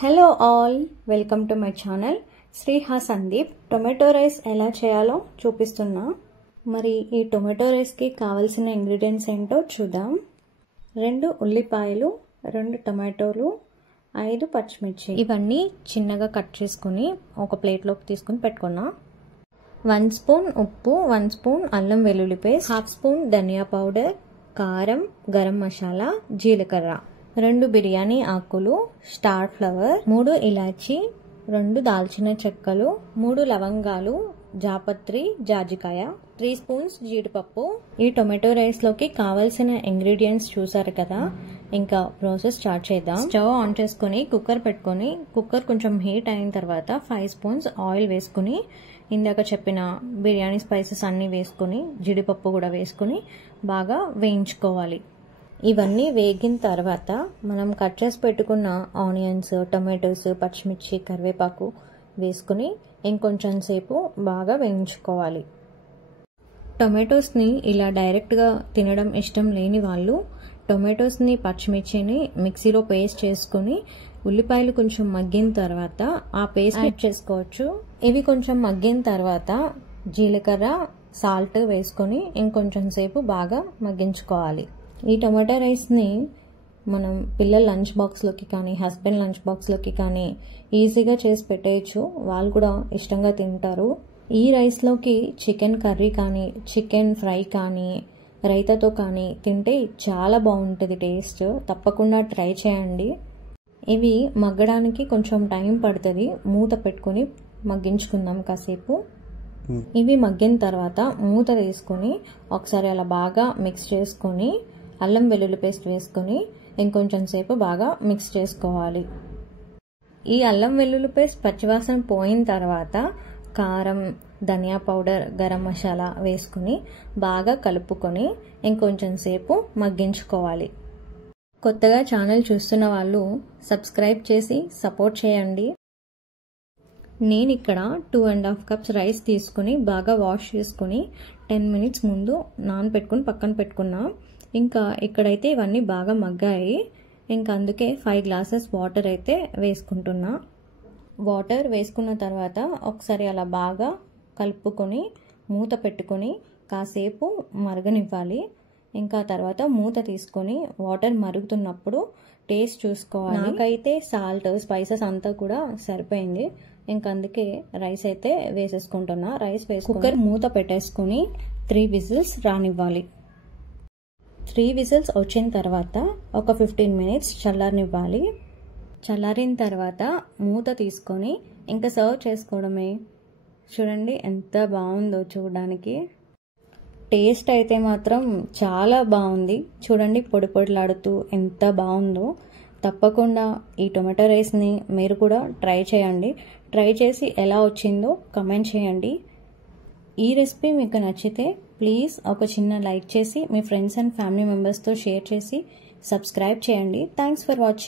Hello all, welcome to my channel Sriha Sandeep. Tomato rice ఎలా చేయాలో చూపిస్తున్నా. మరి ఈ టొమాటో రైస్కి కావాల్సిన ఇంగ్రీడియంట్స్ ఏంటో చూద్దాం. 2 ఉల్లిపాయలు, 2 టొమాటోలు, 5 పచ్చిమిర్చి. ఇవన్నీ చిన్నగా కట్ చేసుకుని ఒక ప్లేట్లోకి తీసుకుని పెట్టుకున్నా. 1 స్పూన్ ఉప్పు, 1 స్పూన్ అల్లం వెల్లుల్లి పేస్ట్, 1/2 స్పూన్ ధనియా పౌడర్, కారం, గరం మసాలా, జీలకర్ర, 2 బిర్యానీ ఆకులు, స్టార్ ఫ్లవర్, 3 ఇలాచి, 2 దాల్చిన చెక్కలు, 3 లవంగాలు, జాపత్రి, జాజికాయ, 3 స్పూన్స్ జీడిపప్పు. ఈ టొమాటో రైస్ లోకి కావాల్సిన ఇంగ్రీడియంట్స్ చూసారు కదా. ఇంకా ప్రాసెస్ స్టార్ట్ చేద్దాం. స్టవ్ ఆన్ చేసుకుని కుక్కర్ పెట్టుకొని, కుక్కర్ కొంచెం హీట్ అయిన తర్వాత 5 స్పూన్స్ ఆయిల్ వేసుకుని, ఇందాక చెప్పిన బిర్యానీ స్పైసెస్ అన్నీ వేసుకుని, జీడిపప్పు కూడా వేసుకుని బాగా వేయించుకోవాలి. ఇవన్నీ వేగిన తర్వాత మనం కట్ చేసి పెట్టుకున్న ఆనియన్స్, టొమాటోస్, పచ్చిమిర్చి, కరివేపాకు వేసుకుని ఇంకొంచెం సేపు బాగా వేయించుకోవాలి. టొమాటోస్ని ఇలా డైరెక్ట్గా తినడం ఇష్టం లేని వాళ్ళు టొమాటోస్ని, పచ్చిమిర్చిని మిక్సీలో పేస్ట్ చేసుకుని ఉల్లిపాయలు కొంచెం మగ్గిన తర్వాత ఆ పేస్ట్ యాడ్ చేసుకోవచ్చు. ఇవి కొంచెం మగ్గిన తర్వాత జీలకర్ర, సాల్ట్ వేసుకొని ఇంకొంచెం సేపు బాగా మగ్గించుకోవాలి. ఈ టొమాటో రైస్ని మనం పిల్లల లంచ్ బాక్స్లోకి కానీ, హస్బెండ్ లంచ్ బాక్స్లోకి కానీ ఈజీగా చేసి పెట్టేయచ్చు. వాళ్ళు కూడా ఇష్టంగా తింటారు. ఈ రైస్లోకి చికెన్ కర్రీ కానీ, చికెన్ ఫ్రై కానీ, రైతాతో కానీ తింటే చాలా బాగుంటుంది టేస్ట్. తప్పకుండా ట్రై చేయండి. ఇవి మగ్గడానికి కొంచెం టైం పడుతుంది. మూత పెట్టుకుని మగ్గించుకుందాం కాసేపు. ఇవి మగ్గిన తర్వాత మూత తీసుకొని ఒకసారి అలా బాగా మిక్స్ చేసుకొని అల్లం వెల్లుల్లి పేస్ట్ వేసుకొని ఇంకొంచెం సేపు బాగా మిక్స్ చేసుకోవాలి. ఈ అల్లం వెల్లుల్లి పేస్ట్ పచ్చివాసన పోయిన తర్వాత కారం, ధనియా పౌడర్, గరం మసాలా వేసుకుని బాగా కలుపుకొని ఇంకొంచెం సేపు మగ్గించుకోవాలి. కొత్తగా ఛానల్ చూస్తున్న వాళ్ళు సబ్స్క్రైబ్ చేసి సపోర్ట్ చేయండి. నేను ఇక్కడ 2.5 కప్స్ రైస్ తీసుకుని బాగా వాష్ చేసుకుని 10 మినిట్స్ ముందు నానబెట్టుకుని పక్కన పెట్టుకున్నా. ఇంకా ఇక్కడైతే ఇవన్నీ బాగా మగ్గాయి. ఇంకా అందుకే 5 గ్లాసెస్ వాటర్ అయితే వేసుకుంటున్నా. వాటర్ వేసుకున్న తర్వాత ఒకసారి అలా బాగా కలుపుకొని మూత పెట్టుకొని కాసేపు మరగనివ్వాలి. ఇంకా తర్వాత మూత తీసుకొని వాటర్ మరుగుతున్నప్పుడు టేస్ట్ చూసుకోవాలి. నాకైతే సాల్ట్, స్పైసెస్ అంతా కూడా సరిపోయింది. ఇంకా అందుకే రైస్ అయితే వేసేసుకుంటున్నా. రైస్ వేసుకుని కుక్కర్ మూత పెట్టేసుకుని 3 విజిల్స్ రానివ్వాలి. 3 విజిల్స్ వచ్చిన తర్వాత ఒక 15 మినిట్స్ చల్లారనివ్వాలి. చల్లారిన తర్వాత మూత తీసుకొని ఇంకా సర్వ్ చేసుకోవడమే. చూడండి ఎంత బాగుందో చూడడానికి. టేస్ట్ అయితే మాత్రం చాలా బాగుంది. చూడండి పొడి పొడిలాడుతూ ఎంత బాగుందో. తప్పకుండా ఈ టొమాటో రైస్ని మీరు కూడా ట్రై చేయండి. ట్రై చేసి ఎలా వచ్చిందో కమెంట్ చేయండి. ఈ రెసిపీ మీకు నచ్చితే ప్లీజ్ ఒక చిన్న లైక్ చేసి మీ ఫ్రెండ్స్ అండ్ ఫ్యామిలీ మెంబర్స్తో షేర్ చేసి సబ్స్క్రైబ్ చేయండి. Thanks for watching.